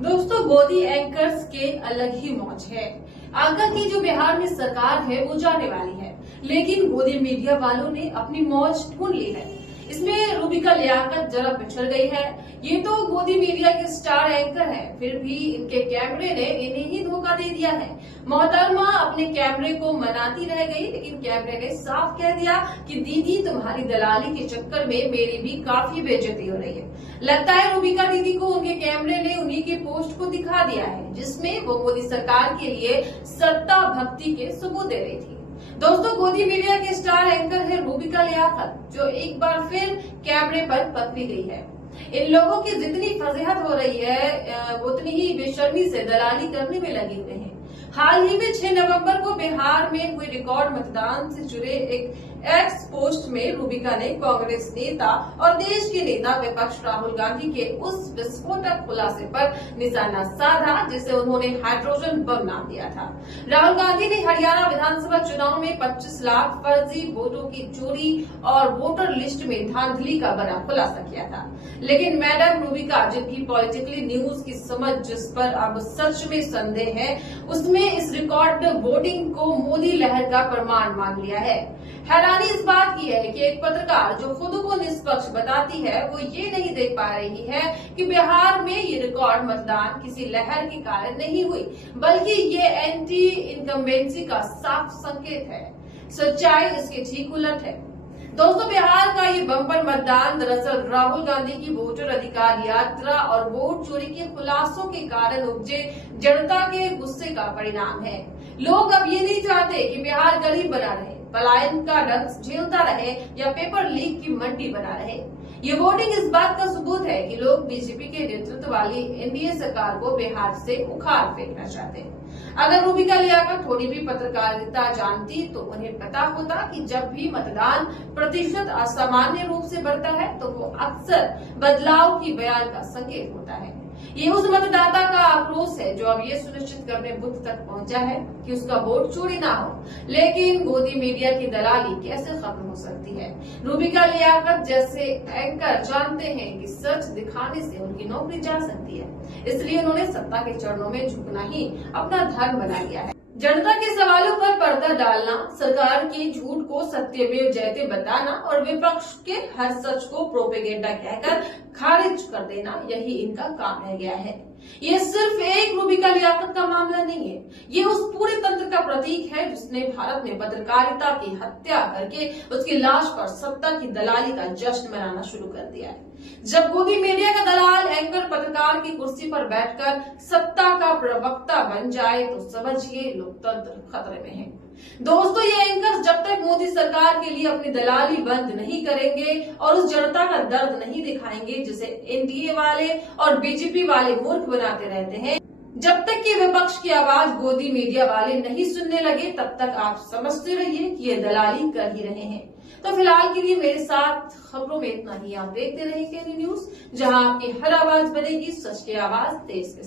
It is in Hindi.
दोस्तों, गोदी एंकर्स के अलग ही मौज है। आगा की जो बिहार में सरकार है वो जाने वाली है, लेकिन गोदी मीडिया वालों ने अपनी मौज ढूंढ ली है। इसमें रूबिका लियाकत जरा पिछड़ गई है। ये तो गोदी मीडिया के स्टार एंकर हैं, फिर भी इनके कैमरे ने इन्हें ही धोखा दे दिया है। मोहतरमा अपने कैमरे को मनाती रह गई, लेकिन कैमरे ने साफ कह दिया कि दीदी, तुम्हारी दलाली के चक्कर में मेरी भी काफी बेइज्जती हो रही है। लगता है रूबिका दीदी को उनके कैमरे ने उन्हीं के पोस्ट को दिखा दिया है, जिसमें वो मोदी सरकार के लिए सत्ता भक्ति के सबूत दे रही थी। दोस्तों, गोदी मीडिया के स्टार एंकर है रूबिका लियाकत, जो एक बार फिर कैमरे पर पकड़ी गई है। इन लोगों की जितनी फजीहत हो रही है, उतनी ही बेशर्मी से दलाली करने में लगे हुए हैं। हाल ही में 6 नवंबर को बिहार में हुए रिकॉर्ड मतदान से जुड़े एक एक्स पोस्ट में रूबिका ने कांग्रेस नेता और देश के नेता विपक्ष राहुल गांधी के उस विस्फोटक खुलासे पर निशाना साधा, जिसे उन्होंने हाइड्रोजन बम नाम दिया था। राहुल गांधी ने हरियाणा विधानसभा चुनाव में 25 लाख फर्जी वोटों की चोरी और वोटर लिस्ट में धांधली का बड़ा खुलासा किया था। लेकिन मैडम रूबिका, जिनकी पॉलिटिकली न्यूज की समझ जिस पर अब सच में संदेह है, उसमें इस रिकॉर्ड वोटिंग को मोदी लहर का प्रमाण मान लिया है। हैरानी इस बात की है कि एक पत्रकार जो खुद को निष्पक्ष बताती है, वो ये नहीं देख पा रही है कि बिहार में ये रिकॉर्ड मतदान किसी लहर के कारण नहीं हुई, बल्कि ये एंटी इनकम्बेंसी का साफ संकेत है। सच्चाई इसके ठीक उलट है। दोस्तों, बिहार का ये बम्पर मतदान दरअसल राहुल गांधी की वोटर अधिकार यात्रा और वोट चोरी के खुलासों के कारण उपजे जनता के गुस्से का परिणाम है। लोग अब ये नहीं चाहते कि बिहार गरीब बना रहे, पलायन का डंक झेलता रहे या पेपर लीक की मंडी बना रहे। ये वोटिंग इस बात का सबूत है कि लोग बीजेपी के नेतृत्व वाली एनडीए सरकार को बिहार से उखाड़ फेंकना चाहते हैं। अगर रूबिका लियाकत थोड़ी भी पत्रकारिता जानती तो उन्हें पता होता कि जब भी मतदान प्रतिशत असामान्य रूप से बढ़ता है तो वो अक्सर बदलाव की बयान का संकेत होता है। ये उस मतदाता का आक्रोश है जो अब ये सुनिश्चित करने बूथ तक पहुंचा है कि उसका वोट चोरी ना हो। लेकिन गोदी मीडिया की दलाली कैसे खत्म हो सकती है? रूबिका लियाकत जैसे एंकर जानते हैं कि सच दिखाने से उनकी नौकरी जा सकती है, इसलिए उन्होंने सत्ता के चरणों में झुकना ही अपना धर्म बना लिया है। जनता के सवालों पर पर्दा डालना, सरकार के झूठ को सत्यमेव जयते बताना और विपक्ष के हर सच को प्रोपेगेंडा कहकर खारिज कर देना, यही इनका काम रह गया है। ये सिर्फ एक रूबिका लियाकत का मामला नहीं है, ये उस पूरे तंत्र का प्रतीक है जिसने भारत में पत्रकारिता की हत्या करके उसकी लाश पर सत्ता की दलाली का जश्न मनाना शुरू कर दिया है। जब गोदी मीडिया का दलाल एंकर पत्रकार की कुर्सी पर बैठकर सत्ता का प्रवक्ता बन जाए तो समझिए लोकतंत्र खतरे में है। दोस्तों, ये एंकर्स जब तक मोदी सरकार के लिए अपनी दलाली बंद नहीं करेंगे और उस जनता का दर्द नहीं दिखाएंगे जिसे एनडीए वाले और बीजेपी वाले मूर्ख बनाते रहते हैं, जब तक कि विपक्ष की आवाज गोदी मीडिया वाले नहीं सुनने लगे, तब तक आप समझते रहिए कि ये दलाली कर ही रहे हैं। तो फिलहाल के लिए मेरे साथ खबरों में इतना ही। आप देखते रहिए केएनयू न्यूज, जहां आपकी हर आवाज बनेगी सच की आवाज देश के